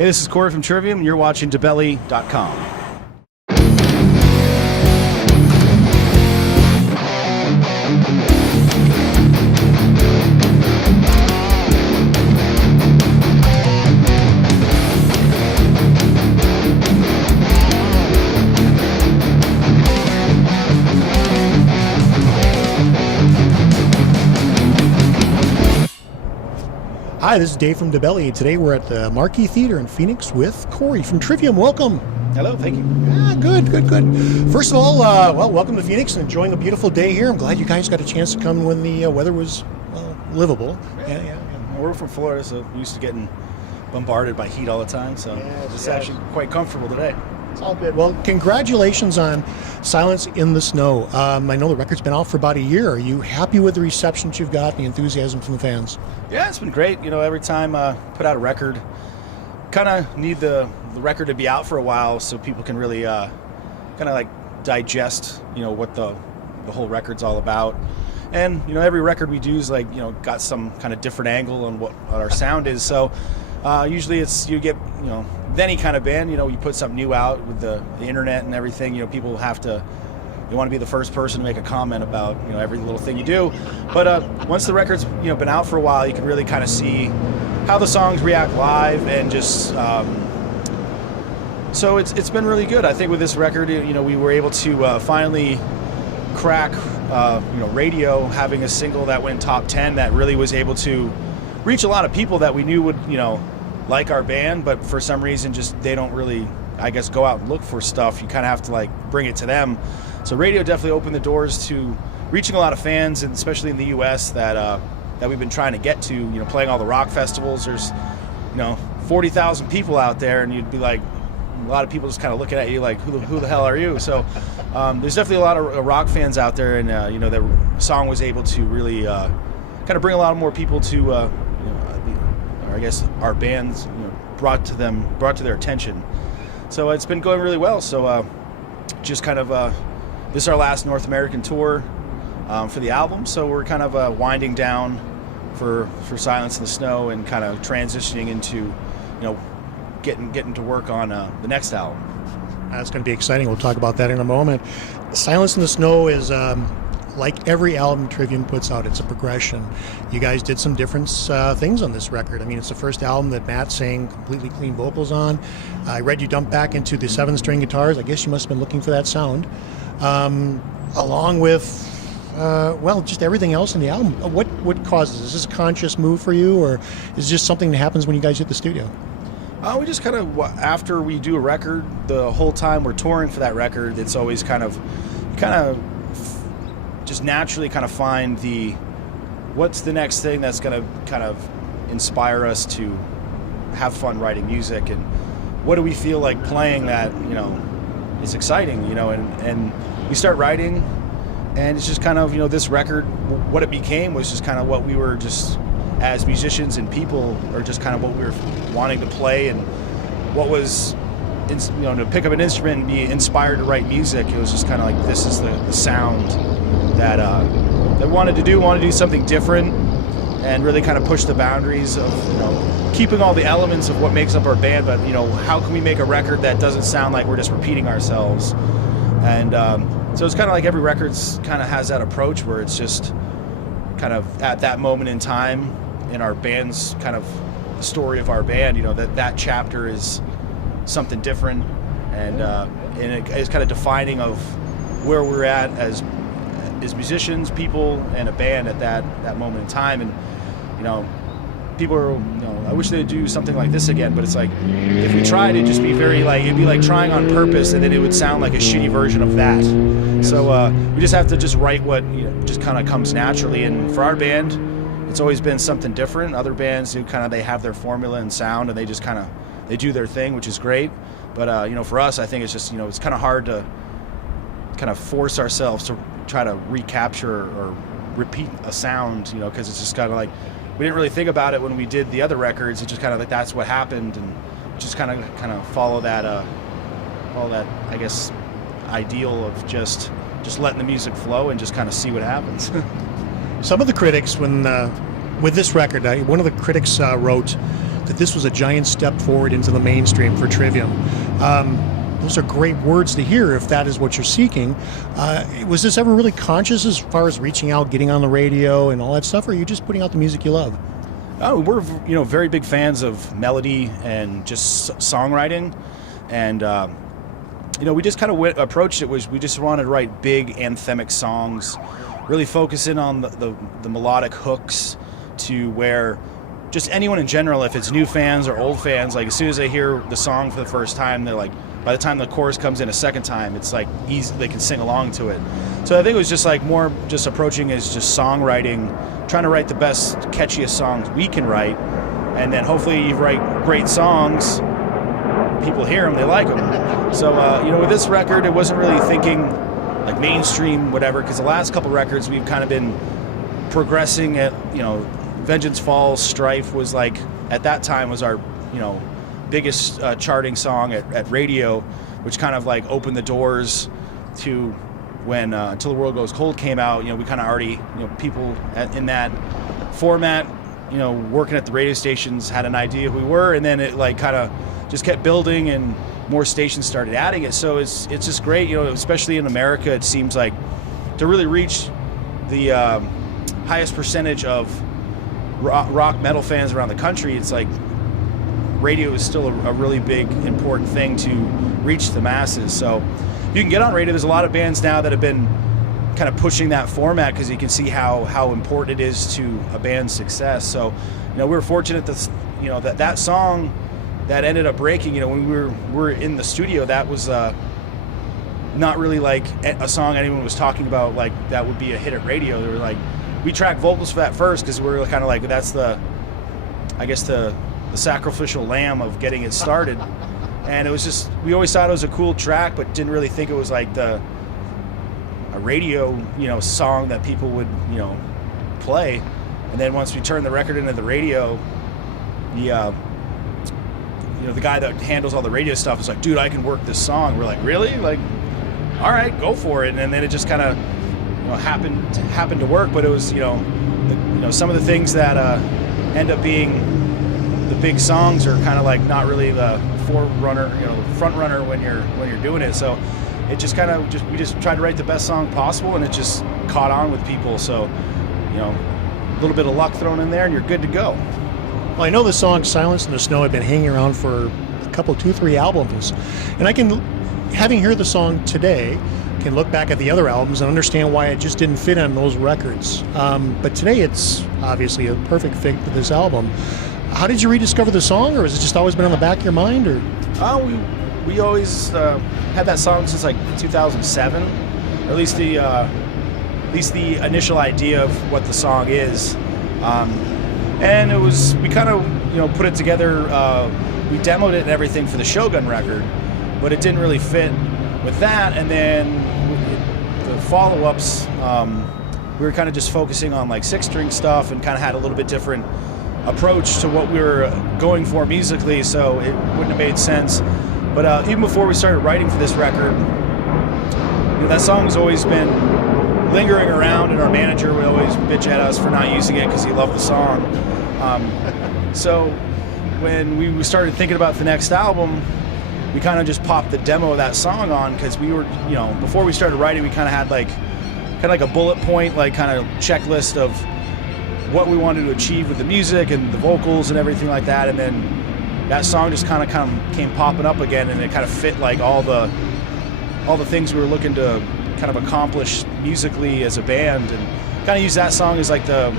Hey, this is Corey from Trivium, and you're watching DaBelly.com. Hi, this is Dave from DaBelly. Today we're at the Marquee Theater in Phoenix with Corey from Trivium. Welcome. Hello, thank you. Good. First of all, welcome to Phoenix and enjoying a beautiful day here. I'm glad you guys got a chance to come when the weather was livable. Yeah. We're from Florida, so we're used to getting bombarded by heat all the time, so it's actually quite comfortable today. It's all good. Well, congratulations on Silence in the Snow. I know the record's been out for about a year. Are you happy with the reception that you've got, the enthusiasm from the fans? Yeah, it's been great. You know, every time I put out a record, kind of need the record to be out for a while so people can really kind of like digest, you know, what the whole record's all about. And, you know, every record we do is like, you know, got some kind of different angle on what our sound is. So usually it's, you get, you know, with any kind of band, you know, you put something new out with the internet and everything, you know, people have to, you want to be the first person to make a comment about, you know, every little thing you do. But once the record's, you know, been out for a while, you can really kind of see how the songs react live and just, so it's been really good. I think with this record, you know, we were able to finally crack, you know, radio, having a single that went top 10 that really was able to reach a lot of people that we knew would, you know, like our band, but for some reason just they don't really, I guess, go out and look for stuff. You kind of have to like bring it to them. So radio definitely opened the doors to reaching a lot of fans, and especially in the U.S. that we've been trying to get to. You know, playing all the rock festivals. There's, you know, 40,000 people out there, and you'd be like, a lot of people just kind of looking at you like, who the hell are you? So there's definitely a lot of rock fans out there, and you know, the song was able to really kind of bring a lot more people to, you know, or I guess our bands, you know, brought to their attention. So it's been going really well. So just kind of this is our last North American tour for the album. So we're kind of winding down for Silence in the Snow and kind of transitioning into, you know, getting to work on the next album. That's going to be exciting. We'll talk about that in a moment. Silence in the Snow is like every album Trivium puts out, it's a progression. You guys did some different things on this record. I mean, it's the first album that Matt sang completely clean vocals on. I read you dumped back into the 7-string guitars. I guess you must have been looking for that sound. Along with, just everything else in the album. What causes this? Is this a conscious move for you, or is it just something that happens when you guys hit the studio? We just kind of, after we do a record, the whole time we're touring for that record, it's always kind of just naturally kind of find what's the next thing that's going to kind of inspire us to have fun writing music, and what do we feel like playing that, you know, is exciting, you know, and we start writing, and it's just kind of, you know, this record, what it became was just kind of what we were just, as musicians and people, or just kind of what we were wanting to play, and what was, you know, to pick up an instrument and be inspired to write music. It was just kind of like, this is the sound that we wanted to do something different and really kind of push the boundaries of, you know, keeping all the elements of what makes up our band, but, you know, how can we make a record that doesn't sound like we're just repeating ourselves? And so it's kind of like every record's kind of has that approach where it's just kind of at that moment in time in our band's kind of the story of our band, you know, that chapter is something different, and it's kind of defining of where we're at as musicians, people, and a band at that moment in time. And, you know, people are, you know, I wish they'd do something like this again, but it's like, if we tried, it'd just be very like, it'd be like trying on purpose, and then it would sound like a shitty version of that. So we just have to just write what, you know, just kind of comes naturally. And for our band, it's always been something different. Other bands who kind of, they have their formula and sound, and they just kind of, they do their thing, which is great. But you know, for us, I think it's just, you know, it's kind of hard to kind of force ourselves to try to recapture or repeat a sound, you know, because it's just kind of like, we didn't really think about it when we did the other records. It's just kind of like, that's what happened, and just kind of follow that, I guess, ideal of just letting the music flow and just kind of see what happens. Some of the critics, when with this record, one of the critics wrote that this was a giant step forward into the mainstream for Trivium. Those are great words to hear if that is what you're seeking. Was this ever really conscious as far as reaching out, getting on the radio and all that stuff, or are you just putting out the music you love? Oh, we're very big fans of melody and just songwriting, and we just kind of approached it was we just wanted to write big anthemic songs, really focusing on the melodic hooks to where just anyone in general, if it's new fans or old fans, like as soon as they hear the song for the first time, they're like, by the time the chorus comes in a second time, it's like easy, they can sing along to it. So I think it was just like more just approaching as just songwriting, trying to write the best, catchiest songs we can write, and then hopefully you write great songs, people hear them, they like them. So with this record, it wasn't really thinking like mainstream, whatever, because the last couple records we've kind of been progressing at, Vengeance Falls, Strife was like, at that time was our, biggest charting song at radio, which kind of like opened the doors to when Until the World Goes Cold came out. We kind of already, people in that format, working at the radio stations had an idea who we were, and then it like kind of just kept building and more stations started adding it. So it's just great, especially in America, it seems like to really reach the highest percentage of rock metal fans around the country, it's like radio is still a really big, important thing to reach the masses. So you can get on radio. There's a lot of bands now that have been kind of pushing that format because you can see how important it is to a band's success. So, we were fortunate that that song that ended up breaking, when we were in the studio, that was not really like a song anyone was talking about like that would be a hit at radio. They were like, we tracked vocals for that first because we were kind of like, that's the sacrificial lamb of getting it started. And it was just, we always thought it was a cool track, but didn't really think it was like a radio, song that people would, play. And then once we turned the record into the radio, the guy that handles all the radio stuff was like, dude, I can work this song. We're like, really? Like, all right, go for it. And then it just kind of, happened to work. But it was, some of the things that end up being the big songs are kind of like not really the front runner when you're doing it. So it just kind of we just tried to write the best song possible, and it just caught on with people. So a little bit of luck thrown in there, and you're good to go. Well, I know the song "Silence in the Snow" had been hanging around for a couple, 2-3 albums, and I can, having heard the song today, can look back at the other albums and understand why it just didn't fit on those records. But today it's obviously a perfect fit for this album. How did you rediscover the song, or has it just always been on the back of your mind? Or we always had that song since like 2007, or at least the initial idea of what the song is. And it was, we kind of put it together. We demoed it and everything for the Shogun record, but it didn't really fit with that. And then the follow-ups, we were kind of just focusing on like 6-string stuff and kind of had a little bit different approach to what we were going for musically, so it wouldn't have made sense. But even before we started writing for this record, that song has always been lingering around, and our manager would always bitch at us for not using it because he loved the song. So when we started thinking about the next album, we kind of just popped the demo of that song on, because we were, before we started writing, we kind of had like a bullet point, like kind of checklist of what we wanted to achieve with the music and the vocals and everything like that. And then that song just kind of came popping up again, and it kind of fit like all the things we were looking to kind of accomplish musically as a band, and kind of use that song as like the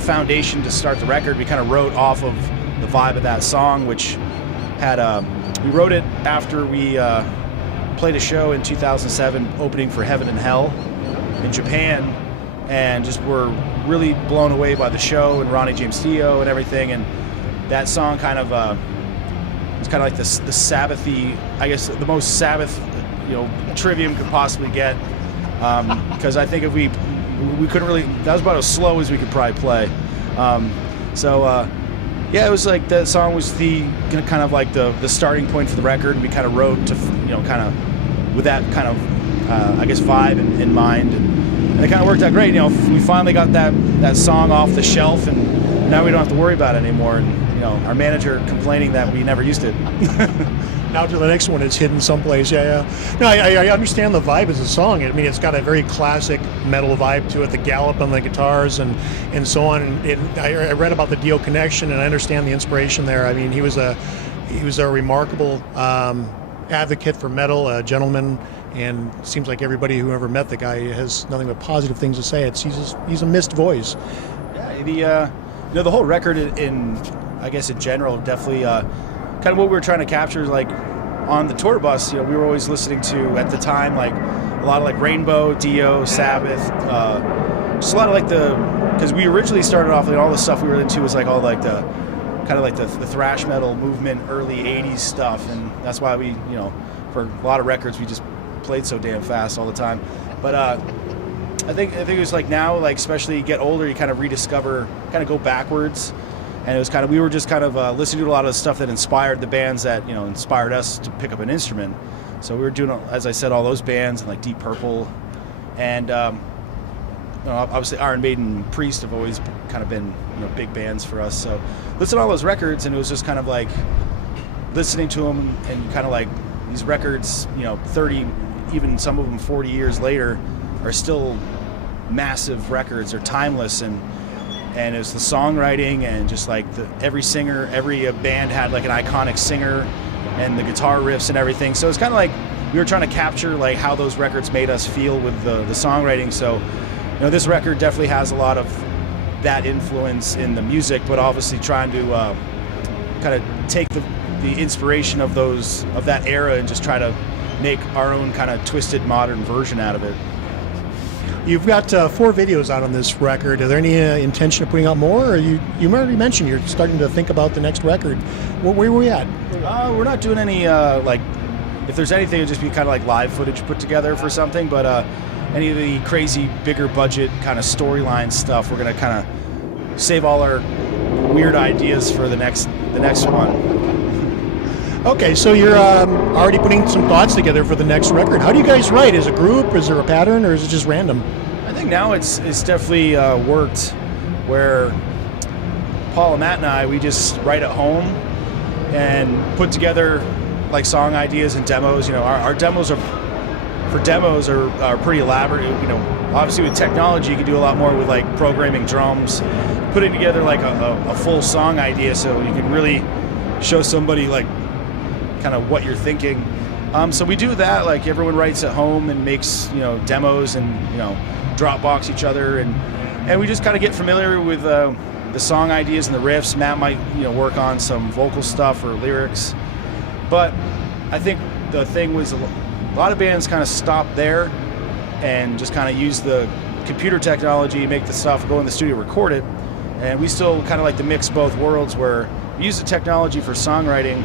foundation to start the record. We kind of wrote off of the vibe of that song, which had we wrote it after we played a show in 2007 opening for Heaven and Hell in Japan, and just were really blown away by the show and Ronnie James Dio and everything. And that song kind of it's kind of like the Sabbathy, I guess the most Sabbath Trivium could possibly get, because I think if we couldn't really, that was about as slow as we could probably play. Yeah, it was like that song was the kind of like the starting point for the record. We kind of wrote to kind of with that kind of I guess vibe in mind, and it kind of worked out great. We finally got that song off the shelf, and now we don't have to worry about it anymore. And our manager complaining that we never used it. Now to the next one, it's hidden someplace. Yeah. No, I understand the vibe of the song. I mean, it's got a very classic metal vibe to it, the gallop on the guitars and so on. And I read about the Dio connection, and I understand the inspiration there. I mean, he was a remarkable advocate for metal, a gentleman, and it seems like everybody who ever met the guy has nothing but positive things to say. He's a missed voice. Yeah, the whole record in I guess in general, definitely kind of what we were trying to capture is like on the tour bus. We were always listening to at the time like a lot of like Rainbow, Dio, Sabbath, just a lot of like because we originally started off like all the stuff we were into was like all like the kind of like the thrash metal movement, early '80s stuff, and that's why we for a lot of records we just played so damn fast all the time. But I think it was like now, like especially you get older, you kind of rediscover, kind of go backwards, and it was kind of we were just kind of listening to a lot of the stuff that inspired the bands that inspired us to pick up an instrument. So we were doing, as I said, all those bands and like Deep Purple, and obviously Iron Maiden, and Priest have always kind of been big bands for us. So listen to all those records, and it was just kind of like listening to them, and kind of like these records, 30, even some of them 40 years later, are still massive records. They're timeless, and it's the songwriting and just like every singer, every band had like an iconic singer, and the guitar riffs and everything. So it's kind of like we were trying to capture like how those records made us feel with the songwriting. So this record definitely has a lot of that influence in the music, but obviously trying to kind of take the inspiration of that era and just try to make our own kind of twisted modern version out of it. You've got 4 videos out on this record. Are there any intention of putting out more? Or you already mentioned you're starting to think about the next record. Where were we at? We're not doing any like, if there's anything, it'd just be kind of like live footage put together for something. But any of the crazy bigger budget kind of storyline stuff, we're gonna kind of save all our weird ideas for the next one. Okay, so you're already putting some thoughts together for the next record. How do you guys write? As a group? Is there a pattern, or is it just random? I think now it's definitely worked where Paul and Matt and I, we just write at home and put together like song ideas and demos. Our demos are pretty elaborate. Obviously with technology you can do a lot more with like programming drums, putting together like a full song idea so you can really show somebody like kind of what you're thinking. So we do that, like everyone writes at home and makes demos and Dropbox each other, and we just kind of get familiar with the song ideas and the riffs. Matt might work on some vocal stuff or lyrics, but I think the thing was a lot of bands kind of stop there and just kind of use the computer technology, make the stuff, go in the studio, record it, and we still kind of like to mix both worlds where we use the technology for songwriting,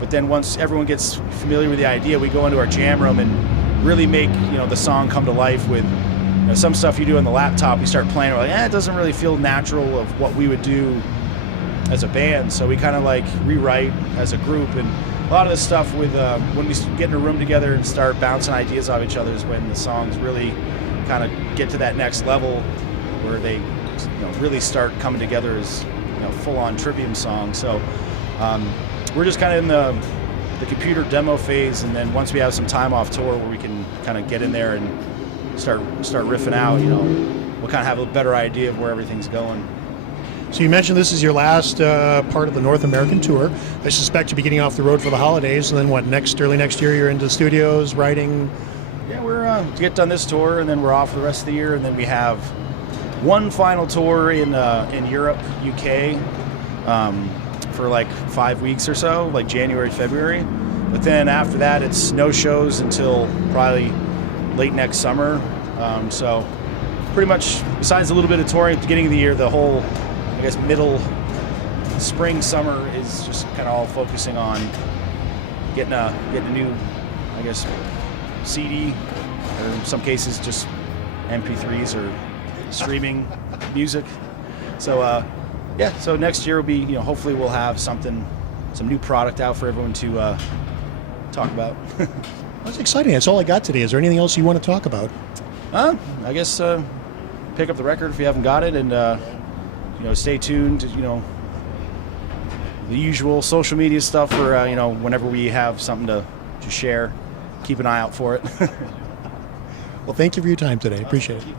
but then once everyone gets familiar with the idea, we go into our jam room and really make the song come to life with some stuff you do on the laptop. We start playing, we're like, it doesn't really feel natural of what we would do as a band. So we kind of like rewrite as a group, and a lot of this stuff with when we get in a room together and start bouncing ideas off each other is when the songs really kind of get to that next level where they really start coming together as full-on Trivium songs. So we're just kind of in the computer demo phase, and then once we have some time off tour where we can kind of get in there and start riffing out, we'll kind of have a better idea of where everything's going. So you mentioned this is your last part of the North American tour. I suspect you'll be getting off the road for the holidays, and then early next year you're into studios, writing? Yeah, we're to get done this tour, and then we're off for the rest of the year, and then we have one final tour in Europe, UK, for like 5 weeks or so, like January, February. But then after that, it's no shows until probably late next summer. So pretty much, besides a little bit of touring at the beginning of the year, the whole, I guess, middle spring, summer is just kind of all focusing on getting a new, I guess, CD, or in some cases just MP3s or streaming music. So so next year will be, hopefully we'll have some new product out for everyone to talk about. That's exciting. That's all I got today. Is there anything else you want to talk about? I guess pick up the record if you haven't got it, and stay tuned. the usual social media stuff for whenever we have something to share. Keep an eye out for it. Well, thank you for your time today. Appreciate it.